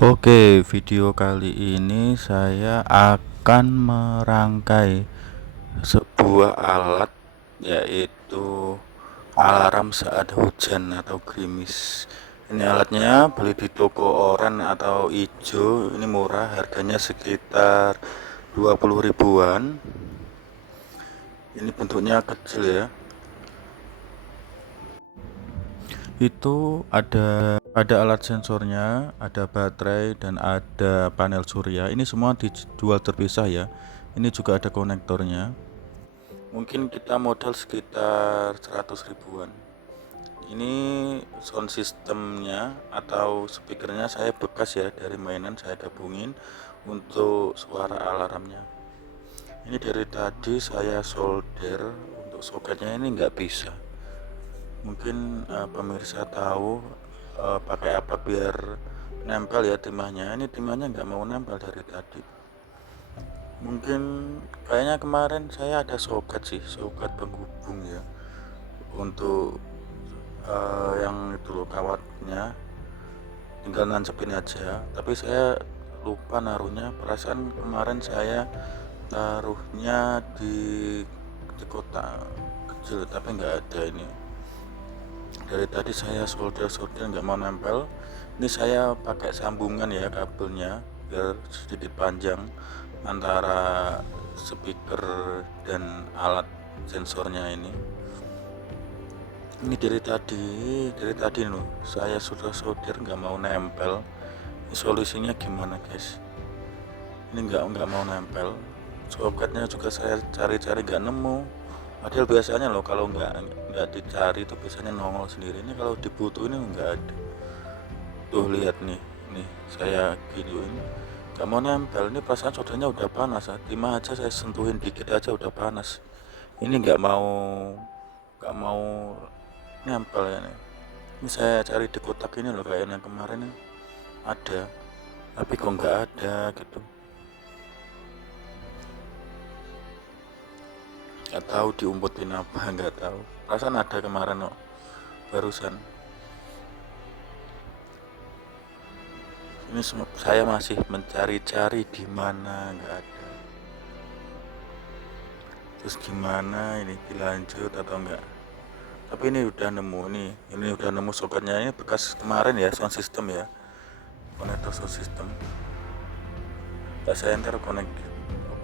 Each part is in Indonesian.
Oke, video kali ini saya akan merangkai sebuah alat, yaitu alarm saat hujan atau gerimis. Ini alatnya beli di toko oren atau ijo. Ini murah, harganya sekitar 20 ribuan. Ini bentuknya kecil ya. Itu ada alat sensornya, ada baterai, dan ada panel surya. Ini semua dijual terpisah ya. Ini juga ada konektornya. Mungkin kita modal sekitar 100 ribuan. Ini sound systemnya atau speakernya saya bekas ya, dari mainan saya gabungin untuk suara alarmnya. Ini dari tadi saya solder, untuk soketnya ini nggak bisa. Mungkin pemirsa tahu pakai apa biar nempel ya timahnya. Ini timahnya nggak mau nempel dari tadi. Mungkin kayaknya kemarin saya ada soket sih, soket penghubung ya, untuk yang itu loh, kawatnya tinggal nancepin aja. Tapi saya lupa naruhnya. Perasaan kemarin saya taruhnya di kotak kecil, tapi nggak ada. Ini dari tadi saya solder nggak mau nempel. Ini saya pakai sambungan ya kabelnya biar sedikit panjang antara speaker dan alat sensornya ini. Ini dari tadi loh saya sudah solder nggak mau nempel. Ini solusinya gimana guys? Ini nggak mau nempel. Soketnya juga saya cari-cari nggak nemu. Padahal biasanya loh kalau nggak dicari itu biasanya nongol sendiri. Ini kalau dibutuhin nggak ada. Tuh lihat nih saya gituin nggak mau nempel. Ini perasaan soldernya udah panas, timah aja saya sentuhin dikit aja udah panas. Ini nggak mau nempel ya nih. Ini saya cari di kotak ini loh, kayak yang kemarin nih ada, tapi kok nggak ada gitu. Nggak tahu diumpetin apa, nggak tahu. Perasaan ada kemarin kok, barusan. Ini saya masih mencari-cari di mana, nggak ada. Terus gimana ini, dilanjut atau enggak? Tapi ini udah nemu nih, ini udah nemu soketnya. Ini bekas kemarin ya, sound system ya, konektor sound system. Saya ntar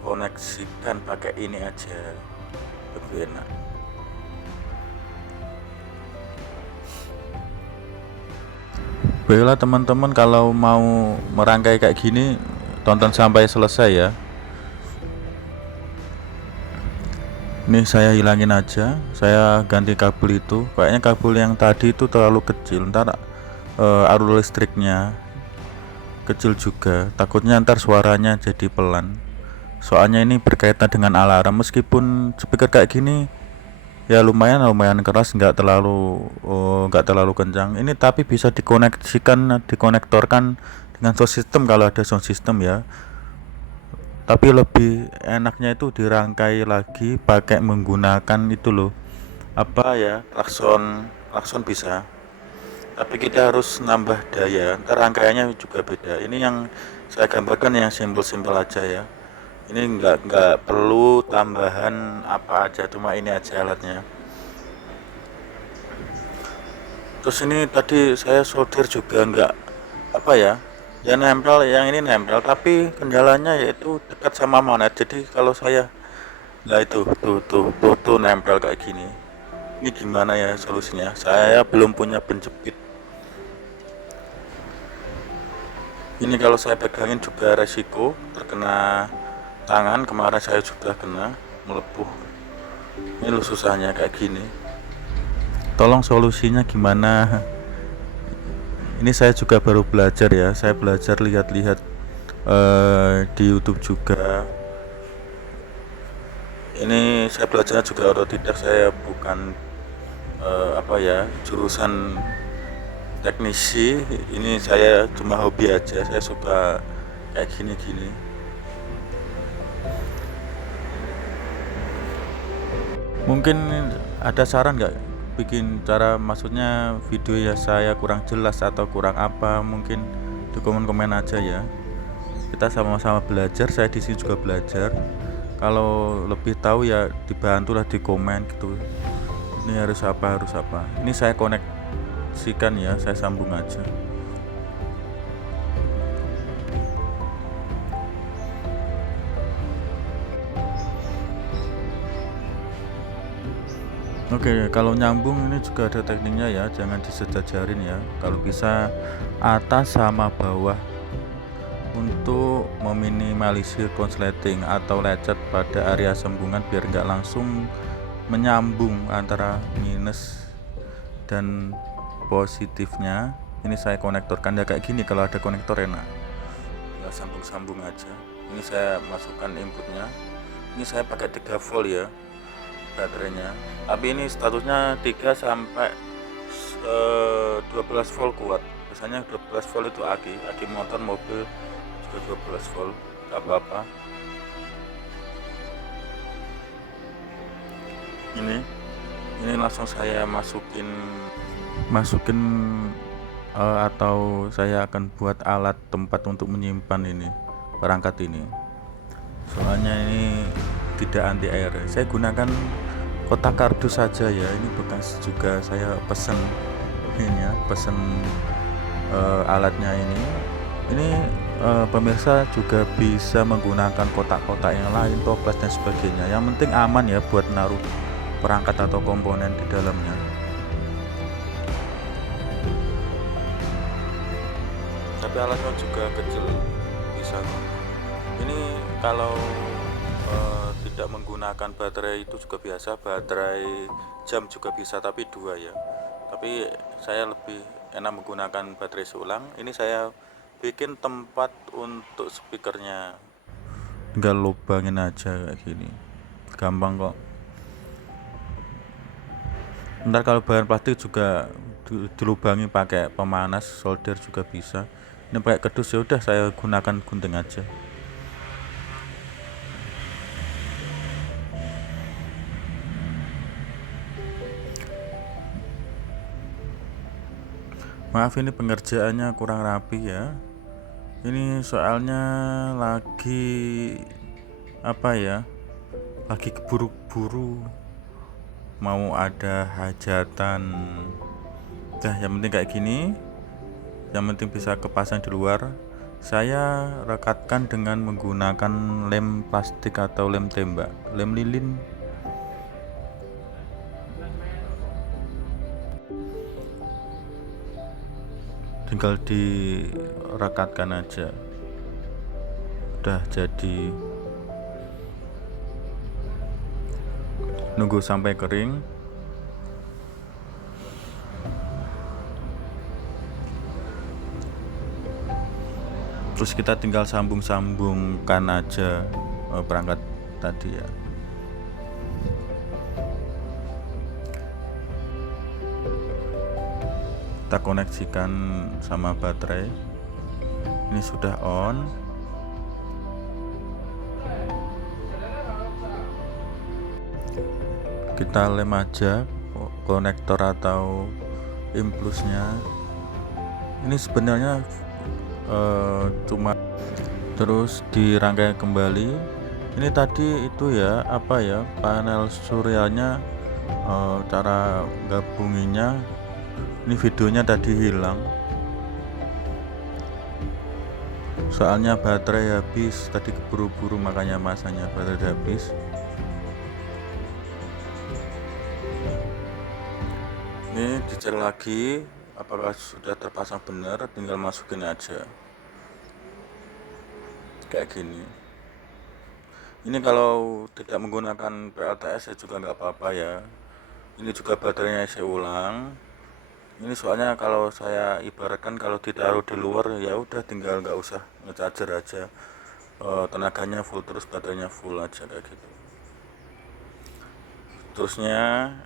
koneksikan pakai ini aja, lebih enak. Baiklah teman-teman, kalau mau merangkai kayak gini tonton sampai selesai ya. Ini saya hilangin aja, saya ganti kabel itu. Kayaknya kabel yang tadi itu terlalu kecil, ntar arus listriknya kecil juga, takutnya ntar suaranya jadi pelan. Soalnya ini berkaitan dengan alarm. Meskipun speaker kayak gini ya lumayan keras, nggak terlalu kencang ini, tapi bisa dikonektorkan dengan sound system kalau ada sound system ya. Tapi lebih enaknya itu dirangkai lagi pakai menggunakan itu loh, apa ya, klakson bisa, tapi kita harus nambah daya, ntar rangkaiannya juga beda. Ini yang saya gambarkan yang simpel-simpel aja ya. Ini nggak perlu tambahan apa aja, cuma ini aja alatnya. Terus ini tadi saya solder juga nggak apa ya, ya nempel, yang ini nempel tapi kendalanya yaitu dekat sama magnet. Jadi kalau saya, nah itu tuh nempel kayak gini. Ini gimana ya solusinya? Saya belum punya penjepit. Ini kalau saya pegangin juga resiko terkena tangan. Kemarin saya sudah kena melepuh. Ini lo susahnya kayak gini. Tolong solusinya gimana? Ini saya juga baru belajar ya. Saya belajar lihat-lihat di YouTube juga. Ini saya belajar juga otodidak. Saya bukan apa ya, jurusan teknisi. Ini saya cuma hobi aja. Saya suka kayak gini-gini. Mungkin ada saran nggak bikin cara, maksudnya video ya saya kurang jelas atau kurang apa, mungkin di komen-komen aja ya. Kita sama-sama belajar, saya di sini juga belajar. Kalau lebih tahu ya dibantulah di komen gitu. Ini harus apa, harus apa. Ini saya koneksikan ya, saya sambung aja. Oke, kalau nyambung ini juga ada tekniknya ya, jangan disejajarin ya. Kalau bisa atas sama bawah untuk meminimalisir konsleting atau lecet pada area sambungan biar nggak langsung menyambung antara minus dan positifnya. Ini saya konektorkan ya kayak gini. Kalau ada konektor enak, tinggal sambung-sambung aja. Ini saya masukkan inputnya. Ini saya pakai 3 volt ya baterainya, tapi ini statusnya 3 sampai 12 volt kuat. Biasanya 12 volt itu aki motor, mobil juga 12 volt, gak apa-apa. Ini langsung saya masukin atau saya akan buat alat tempat untuk menyimpan ini perangkat ini. Soalnya ini tidak anti air. Saya gunakan kotak kardus saja ya. Ini bekas juga saya pesen ini ya, pesen alatnya ini. Ini pemirsa juga bisa menggunakan kotak-kotak yang lain, toples dan sebagainya. Yang penting aman ya buat naruh perangkat atau komponen di dalamnya. Tapi alatnya juga kecil, bisa. Ini kalau tidak menggunakan baterai itu juga biasa, baterai jam juga bisa, tapi 2 ya. Tapi saya lebih enak menggunakan baterai seulang. Ini saya bikin tempat untuk speakernya, tinggal lubangin aja kayak gini, gampang kok. Ntar kalau bahan plastik juga dilubangi pakai pemanas solder juga bisa. Ini pakai kedus ya udah saya gunakan gunting aja. Maaf ini pengerjaannya kurang rapi ya. Ini soalnya lagi apa ya? Lagi keburu-buru mau ada hajatan. Nah, yang penting kayak gini. Yang penting bisa kepasang di luar. Saya rekatkan dengan menggunakan lem plastik atau lem tembak, lem lilin. Tinggal direkatkan aja, udah jadi. Nunggu sampai kering. Terus kita tinggal sambung-sambungkan aja perangkat tadi ya. Kita koneksikan sama baterai. Ini sudah on. Kita lem aja konektor atau implusnya. Ini sebenarnya cuma terus dirangkai kembali. Ini tadi itu ya apa ya, panel suryanya, cara gabunginnya. Ini videonya tadi hilang soalnya baterai habis, tadi keburu-buru makanya masanya baterai habis. Ini dicek lagi apakah sudah terpasang benar, tinggal masukin aja kayak gini. Ini kalau tidak menggunakan PLTS ya juga nggak apa-apa ya. Ini juga baterainya saya ulang. Ini soalnya kalau saya ibaratkan kalau ditaruh di luar ya udah tinggal nggak usah ngecharger aja, tenaganya full terus, baterainya full aja kayak gitu. Terusnya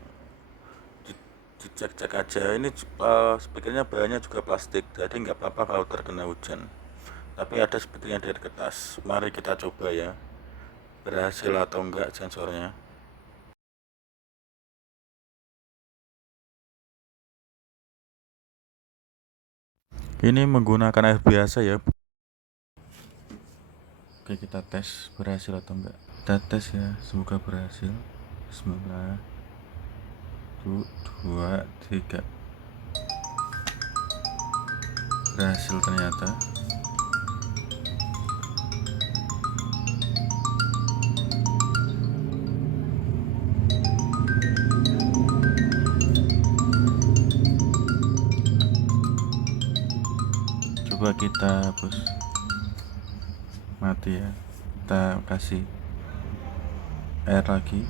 dicek-cek aja. Ini speakernya bahannya juga plastik, jadi nggak apa-apa kalau terkena hujan. Tapi ada speakernya dari kertas. Mari kita coba ya, berhasil atau enggak sensornya. Ini menggunakan air biasa ya. Oke, kita tes berhasil atau enggak. Kita tes ya, semoga berhasil. Bismillah. 1, 2, 3. Berhasil ternyata. Coba kita hapus. Mati ya. Kita kasih air lagi.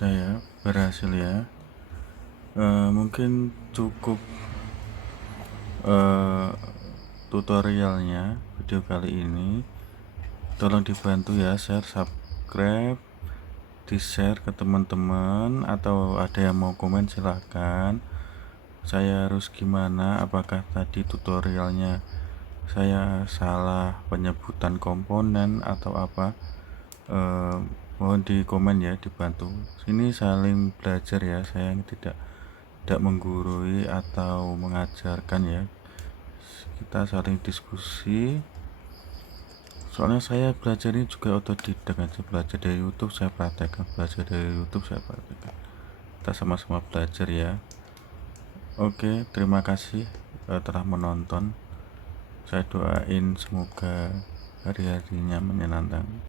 Udah ya, berhasil ya. Mungkin cukup tutorialnya video kali ini. Tolong dibantu ya, share, subscribe, di share ke teman-teman, atau ada yang mau komen silahkan. Saya harus gimana, apakah tadi tutorialnya saya salah penyebutan komponen atau apa, mohon di komen ya, dibantu. Sini saling belajar ya, saya tidak menggurui atau mengajarkan ya, kita saling diskusi. Soalnya saya belajar ini juga otodidak aja, belajar dari YouTube saya praktekkan, belajar dari YouTube saya praktekkan, kita sama-sama belajar ya. Oke, terima kasih telah menonton. Saya doain semoga hari-harinya menyenangkan.